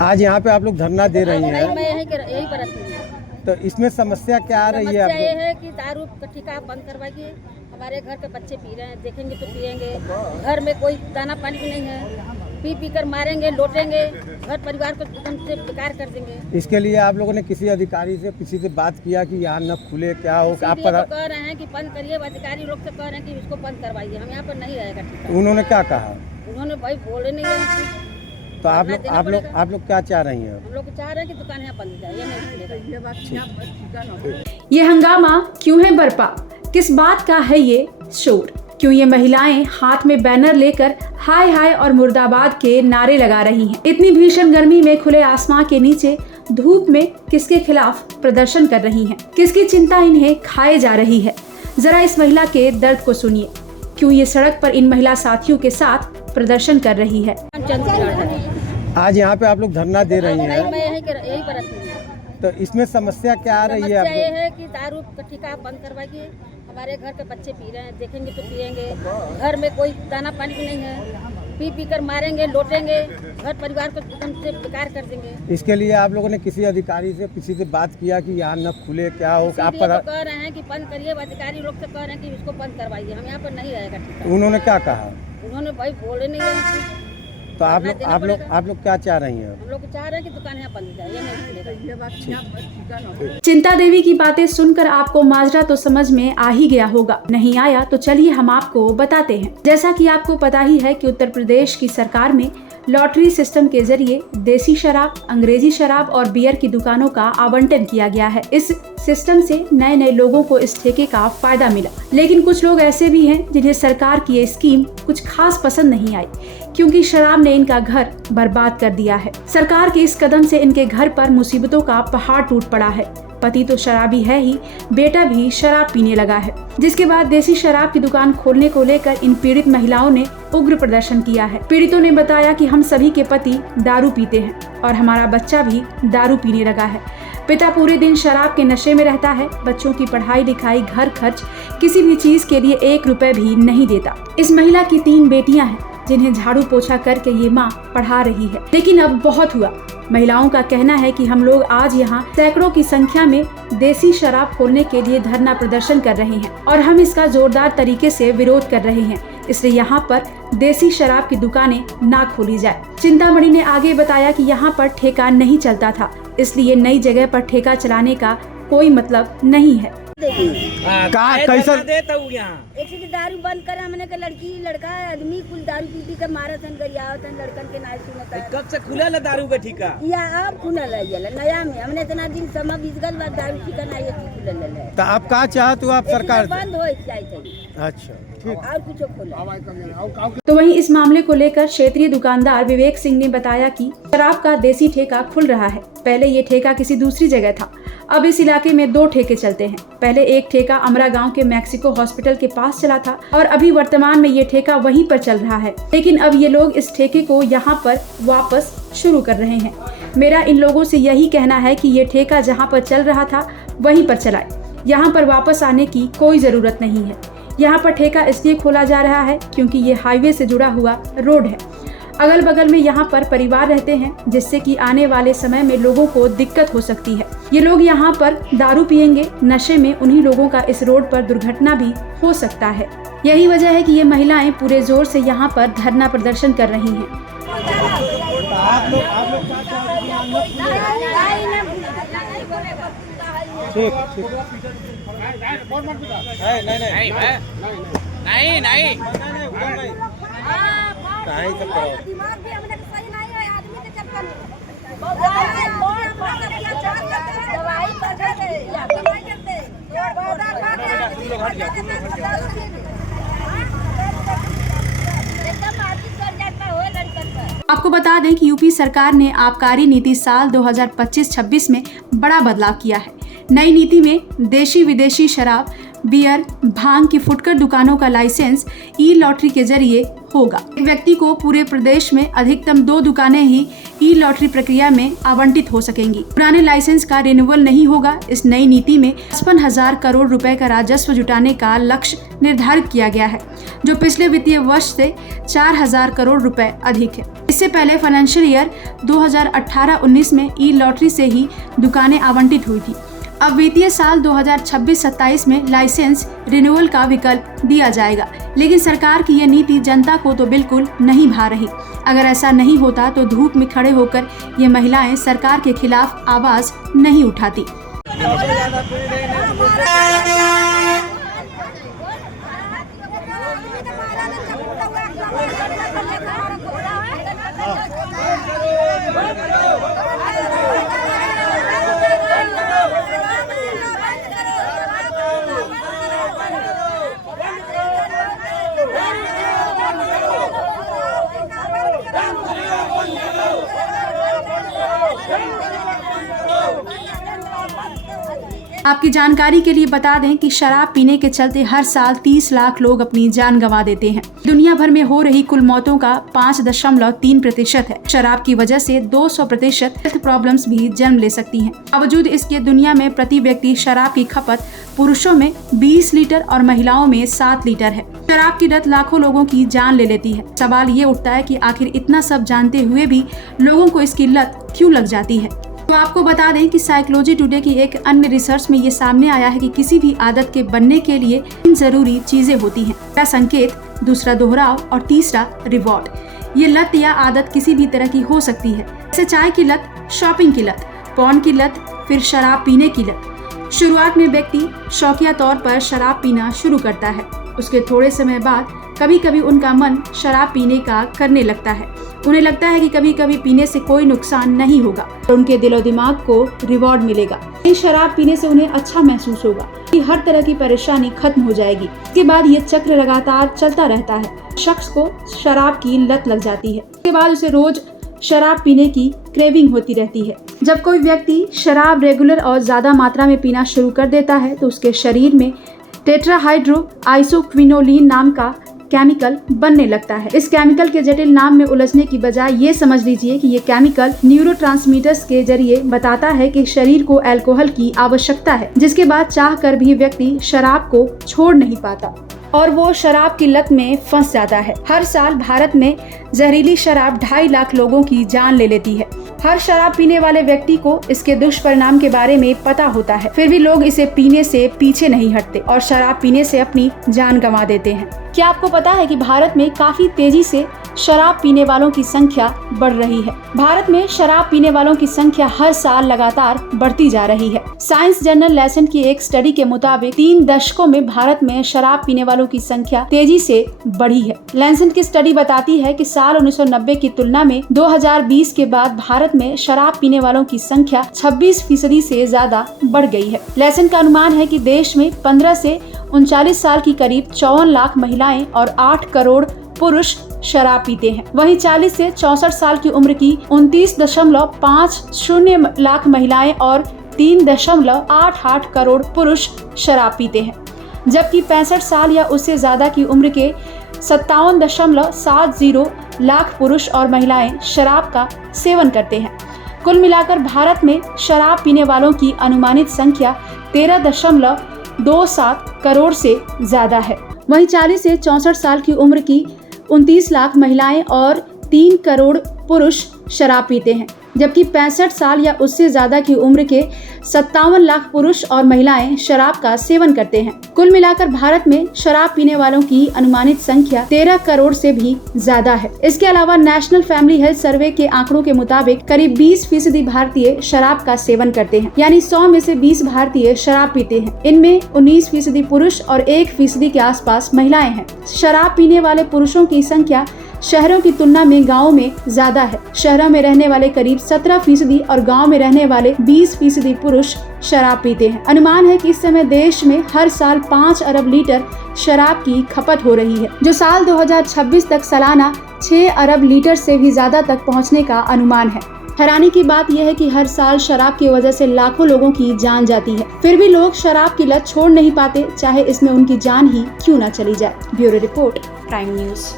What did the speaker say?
आज यहाँ पे आप लोग धरना दे रही हैं, मैं यही बरतती हूँ। तो इसमें समस्या क्या आ रही है समस्या ये आपको? है कि दारू का ठेका बंद करवाइए। हमारे घर के बच्चे पी रहे हैं, देखेंगे तो पिएंगे। घर में कोई दाना पानी भी नहीं है, पी कर मारेंगे, लौटेंगे, घर परिवार को एकदम से बेकार कर देंगे। इसके लिए आप लोगों ने किसी अधिकारी से किसी से बात किया कि यहाँ न खुले, क्या हो? आप इसीलिए तो कह रहे हैं कि बंद करिए। अधिकारी लोग से कह रहे हैं कि इसको बंद करवाइए, हम यहाँ पर नहीं रहेगा ठेका। उन्होंने क्या कहा? उन्होंने भाई बोले नहीं है। तो आप लोग क्या चाह रही हैं? हम लोग चाह रहे हैं कि दुकान यहाँ बंद हो जाए, ये नहीं खुलेगा। ये हंगामा क्यों है बरपा? किस बात का है ये शोर? क्यों ये महिलाएं हाथ में बैनर लेकर हाय हाय और मुर्दाबाद के नारे लगा रही हैं? इतनी भीषण गर्मी में खुले आसमां के नीचे धूप में किसके खिलाफ प्रदर्शन कर रही हैं? किसकी चिंता इन्हें खाए जा रही है? जरा इस महिला के दर्द को सुनिए। क्यों ये सड़क पर इन महिला साथियों के साथ प्रदर्शन कर रही है? आज यहाँ पे आप लोग धरना दे रही हैं, मैं यही बरतती हूँ। तो इसमें समस्या क्या आ रही है समस्या ये आपको? है कि दारू का ठेका बंद करवाइए। हमारे घर के बच्चे पी रहे हैं, देखेंगे तो पिएंगे। घर में कोई दाना पानी भी नहीं है, पी कर मारेंगे, लौटेंगे, घर परिवार को एकदम से बेकार कर देंगे। इसके लिए आप लोगों ने किसी अधिकारी से किसी से बात किया कि यहाँ न खुले, क्या हो? आप इसीलिए तो कह रहे हैं कि बंद करिए। अधिकारी लोग से कह रहे हैं कि इसको बंद करवाइए, हम यहाँ पर नहीं रहेगा ठेका। उन्होंने क्या कहा? उन्होंने भाई बोले नहीं है। तो आप लोग क्या चाह रही हैं? हम लोग चाह रहे हैं कि दुकान यहाँ बंद हो जाए, ये नहीं खुलेगा। चिंता देवी की बातें सुनकर आपको माजरा तो समझ में आ ही गया होगा। नहीं आया तो चलिए हम आपको बताते हैं। जैसा कि आपको पता ही है कि उत्तर प्रदेश की सरकार में लॉटरी सिस्टम के जरिए देसी शराब, अंग्रेजी शराब और बियर की दुकानों का आवंटन किया गया है। इस सिस्टम से नए नए लोगों को इस ठेके का फायदा मिला, लेकिन कुछ लोग ऐसे भी हैं जिन्हें सरकार की ये स्कीम कुछ खास पसंद नहीं आई, क्योंकि शराब ने इनका घर बर्बाद कर दिया है। सरकार के इस कदम से इनके घर पर मुसीबतों का पहाड़ टूट पड़ा है। पति तो शराबी है ही, बेटा भी शराब पीने लगा है, जिसके बाद देसी शराब की दुकान खोलने को लेकर इन पीड़ित महिलाओं ने उग्र प्रदर्शन किया है। पीड़ितों ने बताया कि हम सभी के पति दारू पीते हैं और हमारा बच्चा भी दारू पीने लगा है। पिता पूरे दिन शराब के नशे में रहता है, बच्चों की पढ़ाई लिखाई, घर खर्च, किसी भी चीज के लिए 1 रुपए भी नहीं देता। इस महिला की 3 बेटियां हैं जिन्हें झाड़ू पोछा करके ये माँ पढ़ा रही है। लेकिन अब बहुत हुआ। महिलाओं का कहना है कि हम लोग आज यहाँ सैकड़ों की संख्या में देसी शराब खोलने के लिए धरना प्रदर्शन कर रहे हैं और हम इसका जोरदार तरीके से विरोध कर रहे हैं। इसलिए यहाँ पर देसी शराब की दुकानें ना खोली जाए। चिंतामणि ने आगे बताया कि यहाँ पर ठेका नहीं चलता था, इसलिए नई जगह पर ठेका चलाने का कोई मतलब नहीं है। कैसा देता हूँ यहाँ एक्चुअली दारू बंद करे। हमने के लड़की लड़का आदमी कुल दारू पी के मारत हन, गरियावत हन, लड़कन के नाच सुनत है। कब से खुला ला दारू का ठेका? या अब खुलल है, ये नया में हमने इतना दिन समय बीत गल बाद दारू ठेका नहीं खुलल है। तो आप क्या चाहते हो आप सरकार से? बंद हो चाहिए। अच्छा, ठीक। और कुछ खोला। तो वहीं इस मामले को लेकर क्षेत्रीय दुकानदार विवेक सिंह ने बताया कि शराब का देसी ठेका खुल रहा है। पहले ये ठेका किसी दूसरी जगह था, अब इस इलाके में 2 ठेके चलते हैं। पहले एक ठेका अमरा गांव के मैक्सिको हॉस्पिटल के पास चला था और अभी वर्तमान में ये ठेका वहीं पर चल रहा है। लेकिन अब ये लोग इस ठेके को यहाँ पर वापस शुरू कर रहे हैं। मेरा इन लोगों से यही कहना है कि ये ठेका जहाँ पर चल रहा था वहीं पर चलाए, यहाँ पर वापस आने की कोई जरूरत नहीं है। यहाँ पर ठेका इसलिए खोला जा रहा है क्योंकि ये हाईवे से जुड़ा हुआ रोड है। अगल बगल में यहाँ पर परिवार रहते हैं, जिससे कि आने वाले समय में लोगों को दिक्कत हो सकती है। ये लोग यहाँ पर दारू पिएंगे, नशे में उन्हीं लोगों का इस रोड पर दुर्घटना भी हो सकता है। यही वजह है कि ये महिलाएं पूरे जोर से यहाँ पर धरना प्रदर्शन कर रही हैं। दिमाग भी हमने सही नहीं है, आदमी के चक्कर में दवाई आपको बता दें कि यूपी सरकार ने आबकारी नीति साल 2025-26 में बड़ा बदलाव किया है। नई नीति में देशी विदेशी शराब, बियर, भांग की फुटकर दुकानों का लाइसेंस ई लॉटरी के जरिए होगा। एक व्यक्ति को पूरे प्रदेश में अधिकतम 2 दुकानें ही ई लॉटरी प्रक्रिया में आवंटित हो सकेंगी। पुराने लाइसेंस का रिन्यूअल नहीं होगा। इस नई नीति में 55,000 करोड़ रुपए का राजस्व जुटाने का लक्ष्य निर्धारित किया गया है, जो पिछले वित्तीय वर्ष से 4,000 करोड़ रुपए अधिक है। इससे पहले फाइनेंशियल ईयर 2018-19 में ई लॉटरी से ही दुकानें आवंटित हुई थी। अब वित्तीय साल 2026-27 में लाइसेंस रिन्यूअल का विकल्प दिया जाएगा, लेकिन सरकार की यह नीति जनता को तो बिल्कुल नहीं भा रही। अगर ऐसा नहीं होता तो धूप में खड़े होकर ये महिलाएं सरकार के खिलाफ आवाज नहीं उठाती। आपकी जानकारी के लिए बता दें कि शराब पीने के चलते हर साल 30 लाख लोग अपनी जान गंवा देते हैं। दुनिया भर में हो रही कुल मौतों का 5.3% है। शराब की वजह से 200% हेल्थ प्रॉब्लम्स भी जन्म ले सकती हैं। बावजूद इसके दुनिया में प्रति व्यक्ति शराब की खपत पुरुषों में 20 लीटर और महिलाओं में 7 लीटर है। शराब की लत लाखों लोगों की जान ले लेती है। सवाल ये उठता है कि आखिर इतना सब जानते हुए भी लोगों को इसकी लत क्यों लग जाती है। तो आपको बता दें कि साइकोलॉजी टुडे की एक अन्य रिसर्च में ये सामने आया है कि किसी भी आदत के बनने के लिए 3 जरूरी चीजें होती हैं। पहला संकेत, दूसरा दोहराव और तीसरा रिवॉर्ड। ये लत या आदत किसी भी तरह की हो सकती है, जैसे चाय की लत, शॉपिंग की लत, पॉर्न की लत, फिर शराब पीने की लत। शुरुआत में व्यक्ति शौकिया तौर पर शराब पीना शुरू करता है। उसके थोड़े समय बाद कभी कभी उनका मन शराब पीने का करने लगता है। उन्हें लगता है कि कभी कभी पीने से कोई नुकसान नहीं होगा और उनके दिलो दिमाग को रिवॉर्ड मिलेगा। इस शराब पीने से उन्हें अच्छा महसूस होगा कि हर तरह की परेशानी खत्म हो जाएगी। इसके बाद ये चक्र लगातार चलता रहता है। शख्स को शराब की लत लग जाती है। इसके बाद उसे रोज शराब पीने की क्रेविंग होती रहती है। जब कोई व्यक्ति शराब रेगुलर और ज्यादा मात्रा में पीना शुरू कर देता है तो उसके शरीर में टेट्राहाइड्रो आइसोक्विनोलिन नाम का केमिकल बनने लगता है। इस केमिकल के जटिल नाम में उलझने की बजाय ये समझ लीजिए कि ये केमिकल न्यूरोट्रांसमीटर्स के जरिए बताता है कि शरीर को अल्कोहल की आवश्यकता है, जिसके बाद चाह कर भी व्यक्ति शराब को छोड़ नहीं पाता और वो शराब की लत में फंस जाता है। हर साल भारत में जहरीली शराब 2.5 लाख लोगों की जान ले लेती है। हर शराब पीने वाले व्यक्ति को इसके दुष्परिणाम के बारे में पता होता है, फिर भी लोग इसे पीने से पीछे नहीं हटते और शराब पीने से अपनी जान गंवा देते हैं। क्या आपको पता है कि भारत में काफी तेजी से शराब पीने वालों की संख्या बढ़ रही है। भारत में शराब पीने वालों की संख्या हर साल लगातार बढ़ती जा रही है। साइंस जर्नल लेसन की एक स्टडी के मुताबिक 3 दशकों में भारत में शराब पीने वालों की संख्या तेजी से बढ़ी है। लेसन की स्टडी बताती है कि साल 1990 की तुलना में 2020 के बाद भारत में शराब पीने वालों की संख्या 26% से ज्यादा बढ़ गई है। लेसन का अनुमान है कि देश में 15 से 39 साल की करीब 54 लाख महिलाएं और 8 करोड़ पुरुष शराब पीते हैं। वहीं 40 से 64 साल की उम्र की 29.50 लाख महिलाएं और 3.88 करोड़ पुरुष शराब पीते हैं, जबकि 65 साल या उससे ज्यादा की उम्र के 57.70 लाख पुरुष और महिलाएं शराब का सेवन करते हैं। कुल मिलाकर भारत में शराब पीने वालों की अनुमानित संख्या 13.27 करोड़ से ज्यादा है। वहीं 40 से 64 साल की उम्र की 29 लाख महिलाएं और 3 करोड़ पुरुष शराब पीते हैं, जबकि 65 साल या उससे ज्यादा की उम्र के 57 लाख पुरुष और महिलाएं शराब का सेवन करते हैं। कुल मिलाकर भारत में शराब पीने वालों की अनुमानित संख्या 13 करोड़ से भी ज्यादा है। इसके अलावा नेशनल फैमिली हेल्थ सर्वे के आंकड़ों के मुताबिक करीब 20% भारतीय शराब का सेवन करते हैं, यानी 100 में से 20 भारतीय शराब पीते हैं। इनमें 19% पुरुष और 1% के आसपास महिलाएं हैं। शराब पीने वाले पुरुषों की संख्या शहरों की तुलना में गाँव में ज्यादा है। शहरों में रहने वाले करीब 17% और गाँव में रहने वाले 20% पुरुष शराब पीते हैं। अनुमान है कि इस समय देश में हर साल 5 अरब लीटर शराब की खपत हो रही है, जो साल 2026 तक सालाना 6 अरब लीटर से भी ज्यादा तक पहुंचने का अनुमान है। हैरानी की बात यह है कि हर साल शराब की वजह से लाखों लोगों की जान जाती है, फिर भी लोग शराब की लत छोड़ नहीं पाते, चाहे इसमें उनकी जान ही क्यों न चली जाए। Bureau report, prime news.